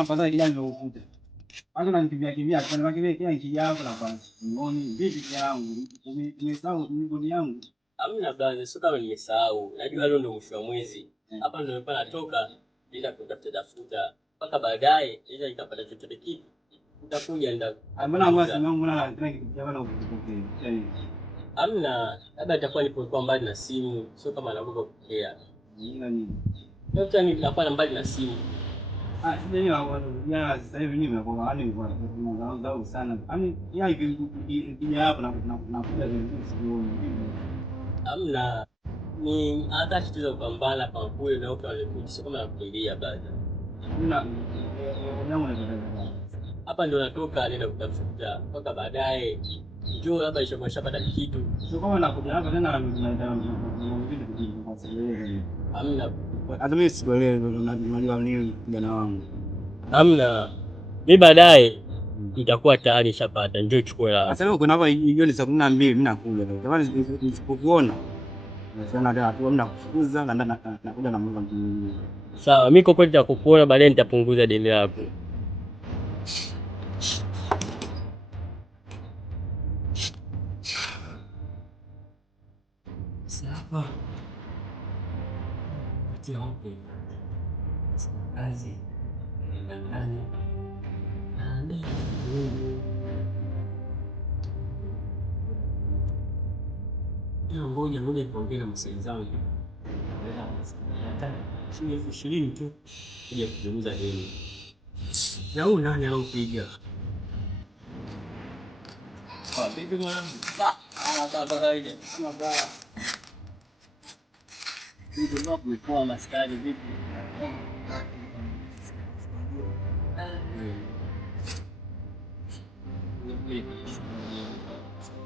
afadhali kijana ndio ukuta. Hata unanikimbia kwa nini kile kile kija hapo na kwanza. Umeona vipi kijana wangu? Umesahau migodi yangu. Hamna bwana, sio kama nimesahau. Najua leo ndio mwisho wa mwezi. Hapa ndio nilikuwa natoka bila kutafuta mpaka baadaye ili nikapata chochote kitu. Utakuja ndio. Mbona ngwa simu yangu na kijana na ukipokea. Hamna, labda itakuwa nilipokuwa mbali na simu, sio kama anakuja kupokea. Nini? Yote ni ninakuwa mbali na simu. Mimi ya sasa hivi nimekuwa hadi ninaanza sana. Yaani ikija hapo na kuja sioni. Hamna. Ni hata kitu kupambana kwa kule na huko alikuja sio kama nakukimbia bado. Hamna. Hapa ndio natoka nenda kutafuta mpaka baadaye. Njoo labda ishapata kitu. Sio kama nakuja hapa tena hamna. Hata mimi sikuelewi unajua nini kijana wangu. Hamna. Mimi baadaye nitakuwa tayari nishapata. Njoo chukue la. Sasa leo kuna hapa jioni saa 12 mimi nakula. Jamani nisipokuona. Nasema tena tu mna kufukuza na nakuja na Mungu mwingine. Sawa, mimi kwa kweli nitakukuona baadaye nitapunguza deni lako. Sawa. Tia hapo. Kazi. Ndani. Ngoja niongee na msaidizi wangu. Shilingi 20 tu kuja kuzungumza hili. Na huyu nani anaopiga? Bibi mwanangu. Baba kaida. Baba. Bibi mwanangu kwa maskani vipi?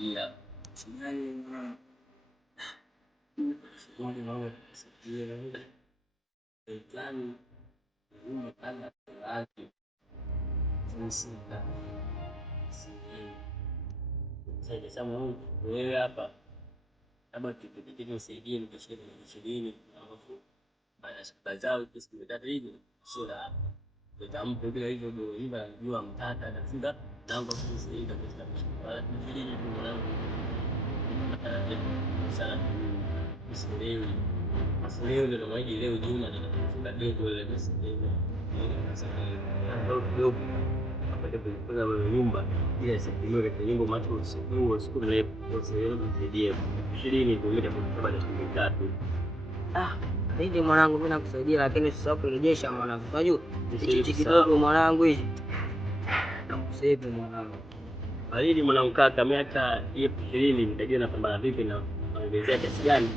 Yeah. Wewe hapa kama kitu usaidie nikishike 20 alafu baada ya zao kisikutata hivi sura nitampa bila hivyo ndio hiva jua mtata atafunga tangu kusaidia katika wala kujili tu mwanangu sana Leo ndio maji leo Juma nitafunga dogo ile msimu. Ndio apate kufunga nyumba ile sipimo katika nyumba macho usiku siku ile sio ndio 20 ndio nitakupa baada ya 3. Ndio mwanangu mimi nakusaidia lakini sasa kurejesha mwanangu. Unajua hichi kidogo mwanangu hichi. Nakusaidia mwanangu. Baridi mwanangu kaka mimi hata hiyo 20 nitajua napambana vipi na ongezea kiasi gani.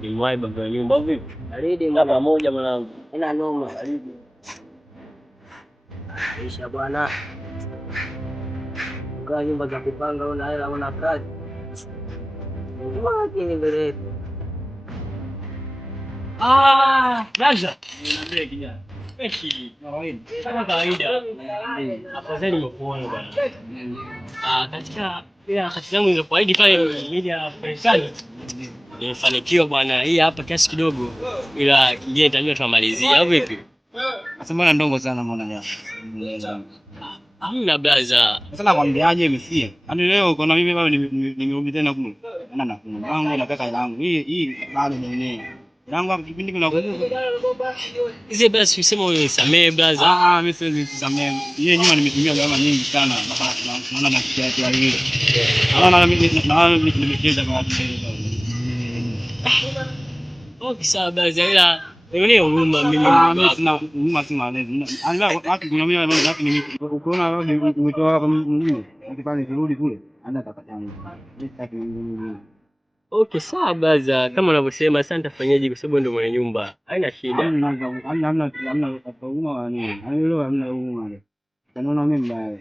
Ni mwai baba nyumba vipi? Baridi mwana moja mwanangu. Ina noma baridi. Isha bwana. Kwa nyumba za kupanga una hela una kazi. Mbona kini mbele? Raja. Niambie kijana. Peshi. Kama kawaida. Afadhali nimekuona bwana. Katika yangu ingekuahidi pale media Freestyle. Nimefanikiwa bwana. Hii hapa kiasi kidogo ila kingine nitajua tumalizia au vipi? Sasa mbona ndongo sana mbona ya. Hamna blaza. Sasa nakwambiaje imefia. Yaani leo uko na mimi bado nimerudi tena kule. Maana nakuna. Wangu nataka hela yangu. Hii bado ni nini? Yangu hapo kipindi kuna hizi basi useme unisamee blaza. Mimi siwezi kusamea. Yeye nyuma nimetumia gharama nyingi sana. Naona na kiasi ya hili. Naona nimecheza kwa watu. Okay sawa blaza ila ni huruma mimi. Mimi sina huruma sina malezi. Watu kuna mimi watu ni ukiona wewe umetoka hapa mwingine. Ukipanda kirudi kule. Anda tapata yangu. Mimi sitaki mwingine. Okay sawa blaza kama unavyosema sasa nitafanyaje kwa sababu ndio mwenye nyumba. Haina shida. Hamna huruma wa nini? Leo hamna huruma. Unaona mimi mbaya.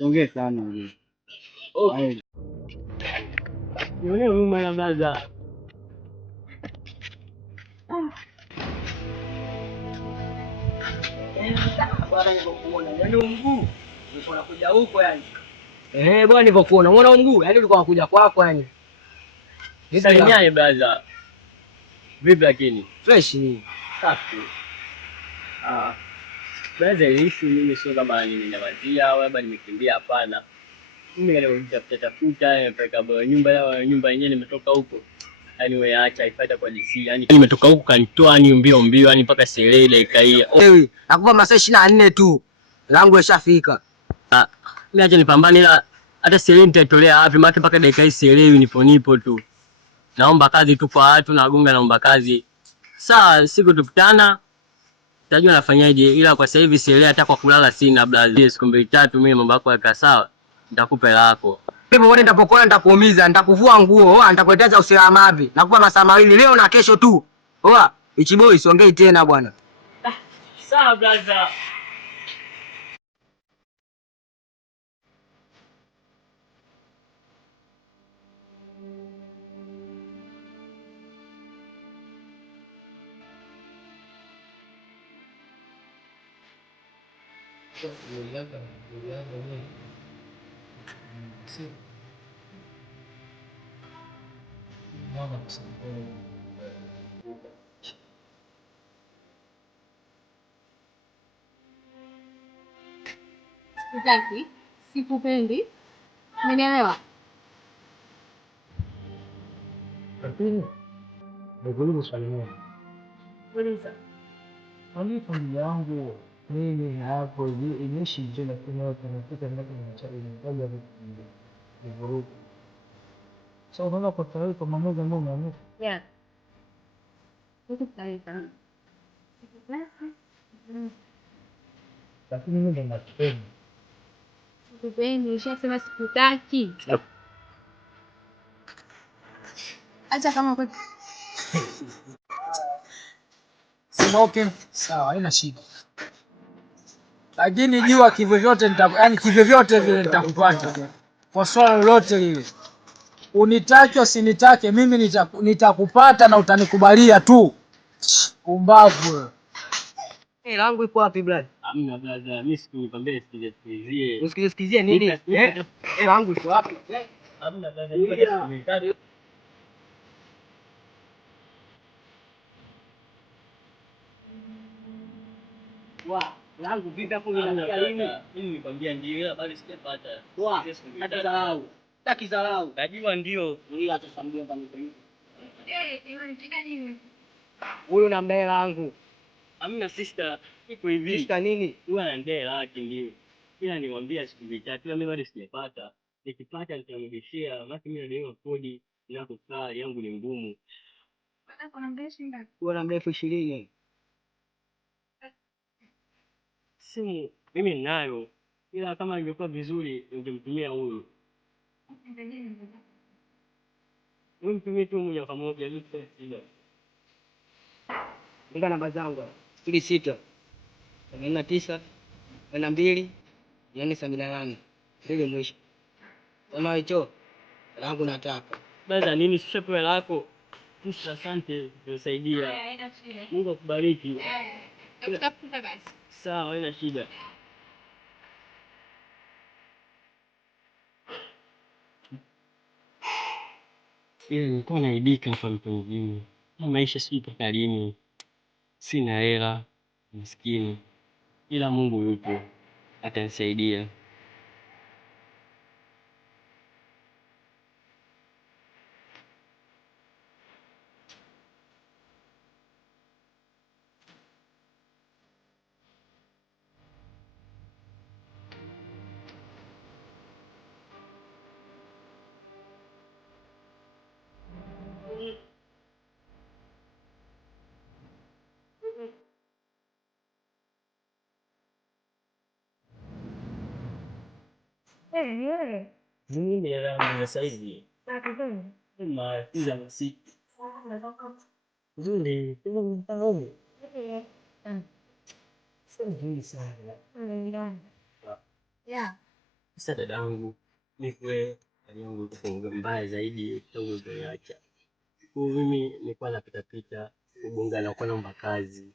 Ongea sana wewe. Okay. Nione huruma na blaza. Bwana nilipokuona yani mguu ulikuwa unakuja huko yani. Bwana nilipokuona unaona mguu yani ulikuwa unakuja kwako yani. Salimiane brother. Vipi lakini? Fresh ni. Safi. Brother, hisi mimi sio kama ninawazia au labda nimekimbia, hapana. Mimi leo nitafuta nimepeka nyumba yenyewe nimetoka huko. Yaani wewe acha ifuata kwa DC. Yaani nimetoka huko kanitoa ni mbio mbio yaani mpaka Sele dakika hii. Wewe, nakupa masaa 24 tu. Langu yashafika. Mimi acha nipambane ila hata Sele nitaitolea wapi? Maana mpaka dakika hii Sele nipo tu. Naomba kazi tu kwa watu nagonga naomba kazi. Sawa, siku tukutana tajua nafanyaje, ila kwa sasa hivi Sele hata kwa kulala sina brother. Siku 2 3 mimi mambo yako yaka sawa. Nitakupa hela yako. Hivyo wote nitapokuona nitakuumiza, nitakuvua nguo, nitakuletea za usalama wapi? Nakupa masaa 2 leo na kesho tu. Oa, Ichiboi siongei tena bwana. Sawa brother. Sitaki, sikupendi. Umenielewa? Lakini nikuulize swali moja. Uliza. Kwani familia yangu mimi hapo inaishi nje lakini watu wanapita ndani ya chai ni moja ni vurugu. Sasa unaona kwa taarifa kwa mambo ambayo umeamua. Yeah. Niko taarifa. Lakini mimi ndo nakupenda. Sikupendi, nishasema sikutaki. Acha kama kwa Okay, sawa, haina shida. Lakini jua kivyovyote yaani kivyovyote vile nitakupata. Kwa swala lolote lile. Unitake usinitake mimi nitakupata na utanikubalia tu. Umbavu. Langu ipo wapi brother? Hamna brother, mimi sikunikwambia sikilizie. Usikilizie nini? Langu ipo wapi? Hamna brother. Langu vipi hapo ninakia nini? Mimi nilikwambia ndio ila bado sijapata. Hata dharau. Taki dharau. Najua ndio. Ili atasambia bani. Huyu na mbele langu. Hamna sister, iko hivi. Sister nini? Huwa anaendea laki ndio. Ila niwaambia siku 3 ila mimi bado sijapata. Nikipata nitamrudishia, maana mimi ndio kodi na kukaa yangu ni ngumu. Huyu na mrefu 20. Simu mimi ninayo. Ila kama ingekuwa vizuri ningemtumia huyu. Wewe mtumie tu moja kwa moja ili sio. Ndio namba zangu. 06 89 42 78. Ndio mwisho. Kama hicho langu nataka. Baza nini sishapewa lako? Kisha asante kusaidia. Mungu akubariki. Tutafuta basi. Sawa, haina shida. Ile nilikuwa naibika hapa mjini. Maisha sijui mpaka lini. Sina hela, maskini. Ila Mungu yupo. Atanisaidia. Mimi ni rangi ya saizi. Matiza msitu. Zuri, kuna mtaoni. Sasa nzuri sana. Yeah. Sasa dadangu, nikwe hali yangu iko mbaya zaidi tangu niliacha. Kwa mimi nilikuwa napita pita kugonga na kuomba kazi.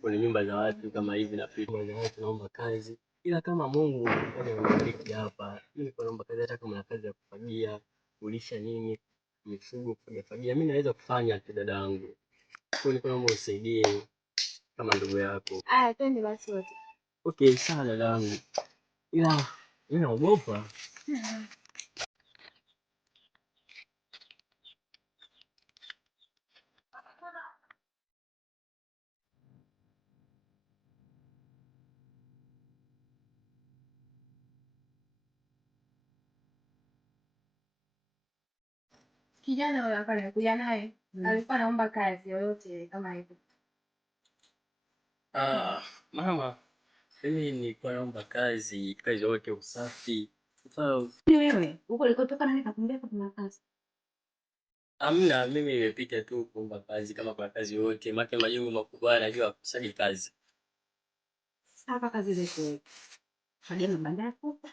Kwenye nyumba za watu kama hivi napita nyumba za watu naomba kazi. Ila kama Mungu amenibariki hapa, mimi naomba kazi hata kama na kazi ya kufagia, kulisha nini, mifugo kufagia. Mimi naweza kufanya tu dadangu. Kwa hiyo naomba unisaidie. kama ndugu yako. Aya, twende basi wote. Okay, sawa dadangu. Ila naogopa. Kijana huyo hapa alikuja naye. Alikuwa anaomba kazi yoyote kama hivyo. Mama, mimi nilikuwa naomba kazi yote usafi. Sasa Wewe, huko ulikotoka nani kakumbia kuna kazi? amna, mimi nimepita tu kuomba kazi kama kuna kazi yote, maana majengo makubwa najua kusali kazi. Hapa kazi zetu. Fagia mabanda ya kuku,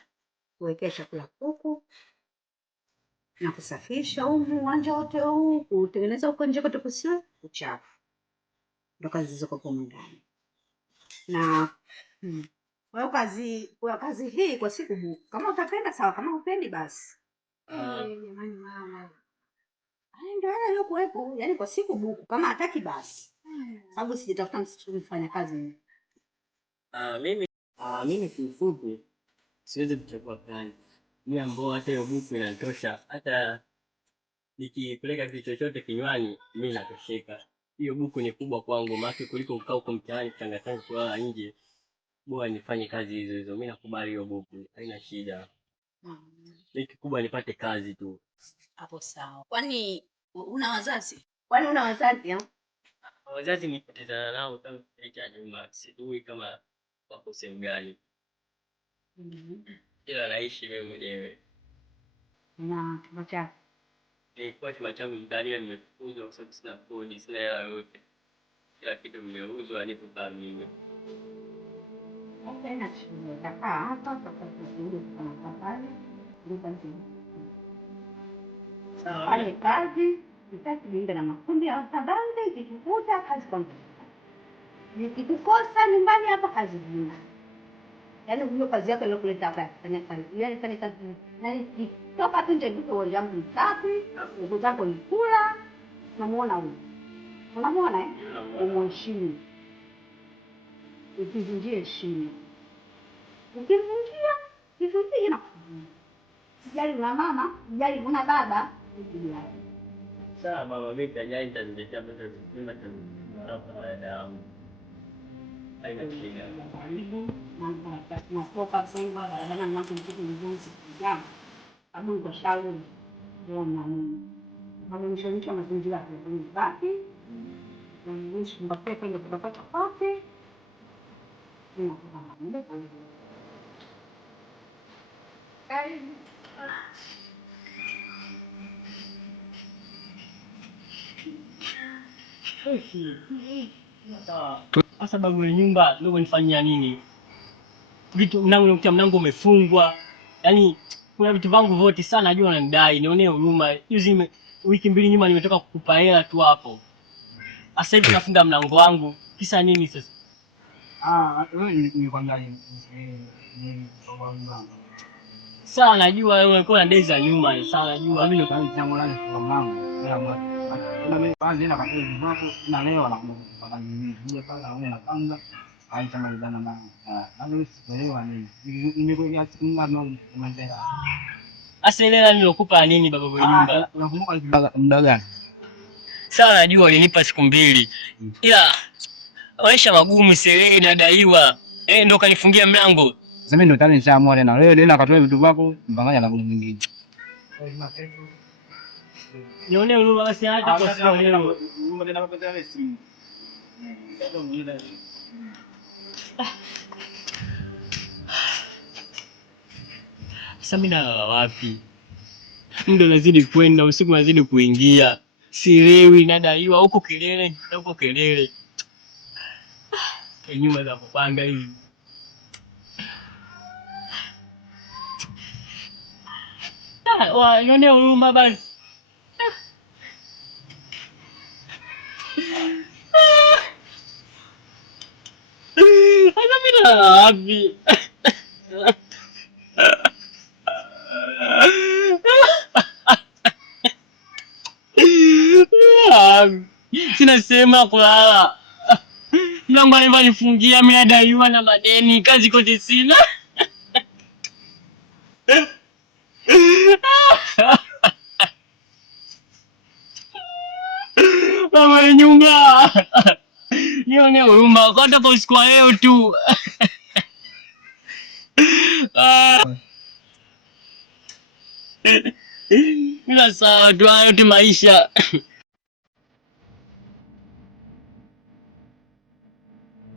kuwekea chakula kuku, na kusafisha huu uwanja wote huu, kutengeneza huko nje kote kusiwe uchafu. Ndio kazi zilizoko huko ndani. Na kwa kazi hii kwa siku huu, kama utapenda sawa, kama hupendi basi. Jamani mama. Ndio hiyo kuwepo, yani kwa siku buku, kama hataki basi. Sababu sijatafuta mfanya kazi. Mimi kiufupi siwezi kuchagua kazi. Mimi ambao hata hiyo buku inatosha, hata nikipeleka kitu chochote kinywani mimi natosheka. Hiyo buku ni kubwa kwangu, maana kuliko kukaa huko mtaani tangatanga kulala nje. Bora nifanye kazi hizo. Mimi nakubali hiyo buku, haina shida. Mimi kikubwa nipate kazi tu. Hapo sawa. Kwani una wazazi? Kwani una wazazi au? Wazazi nipotezana nao tangu kuja nyuma, sijui kama wako sehemu gani. Ila naishi mimi mwenyewe. Na macha. Nilikuwa chuma changu ndani nimefukuzwa kwa sababu sina kodi, sina hela yote. Kila kitu vimeuzwa, nipo kama mimi. Okay, na shule. Hapa kwa sababu kuna pale. Pale kazi, nitajiunga na makundi ya watabande, ikikukuta kazi kwangu. Nikikukosa nyumbani hapa kazi zina. Yaani hiyo kazi yako ile kuleta hapa fanya kazi. Yaani fanya kazi. Yaani toka tu nje ndio uwanja wangu msafi, ndio zako nikula. Unamuona huyu. Unamuona eh? Umheshimu. Ukivunjia heshima. Ukivunjia na sijali una mama, sijali una baba, sijali. Sawa mama, mimi tajai nitaletea pesa mimi hapa baada ya haina shida. Na kutoka sasa na mwanzo mtoto mzunzi kijana. Kama uko shauri ndio mimi. Kama mshauri kama mazingira yake basi. Ndio mbape kwenda kupata kafe. Sasa babu ya nyumba ndio unifanyia nini? Vitu mlango umefungwa. Yaani kuna vitu vangu vyote sana najua unanidai. Nionee huruma. Juzi wiki mbili nyuma nimetoka kukupa hela tu hapo. Sasa hivi nafunga mlango wangu. Kisa nini sasa? Wewe ni kwamba ni Sawa najua wewe ulikuwa na days za nyuma. Sawa najua mimi ndo kazi yangu leo kwa mlango. Bila mlango. Na mimi baadhi na kazi zangu na leo na kupata nini pala wewe na kwanza aitamalizana na mimi sielewa nini. Nimekuja kufunga mlango kumalizana. Sasa ile hela nilokupa nini baba kwa nyumba? Unakumbuka muda gani? Sawa najua ulinipa siku 2. Ila maisha magumu sasa nadaiwa. Ndo kanifungia mlango. Sasa mimi ndo tani nishaamua tena. Wewe nenda katoe vitu vyako mbanganya na kuna mwingine. Nione huruma basi hata kwa sababu leo. Mungu tena kwa tena simu. Sasa mimi nalala wapi? Muda unazidi kwenda, usiku unazidi kuingia. Sielewi nadaiwa huko kelele. Nyuma za kupanga hivi. Nione huruma basi. Sasa mimi nalala wapi? Sina sema kulala. Mlango alinifungia, mimi nadaiwa na madeni, kazi kote sina. Mama nyumba. Nione huruma, hata kwa siku leo tu. Ila sawa tu, hayo tu maisha.